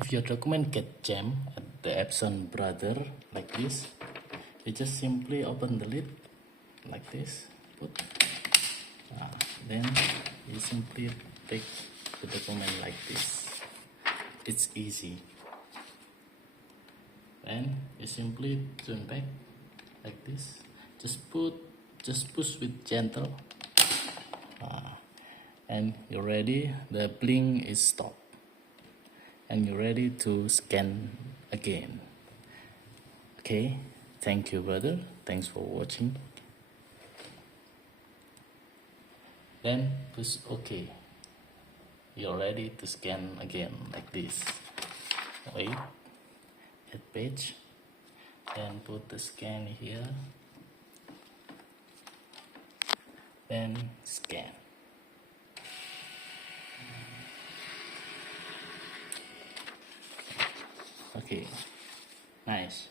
If your document get jammed at the Epson brother like this, you just simply open the lid like this, then you simply take the document like this. It's easy. And you simply turn back like this. Just push with gentle, and you're ready. The blink is stopped, and you're ready to scan again. Okay, thank you, brother. Thanks for watching. Then push OK. You're ready to scan again like this. Wait, add page, then put the scan here, then scan. Okay, nice.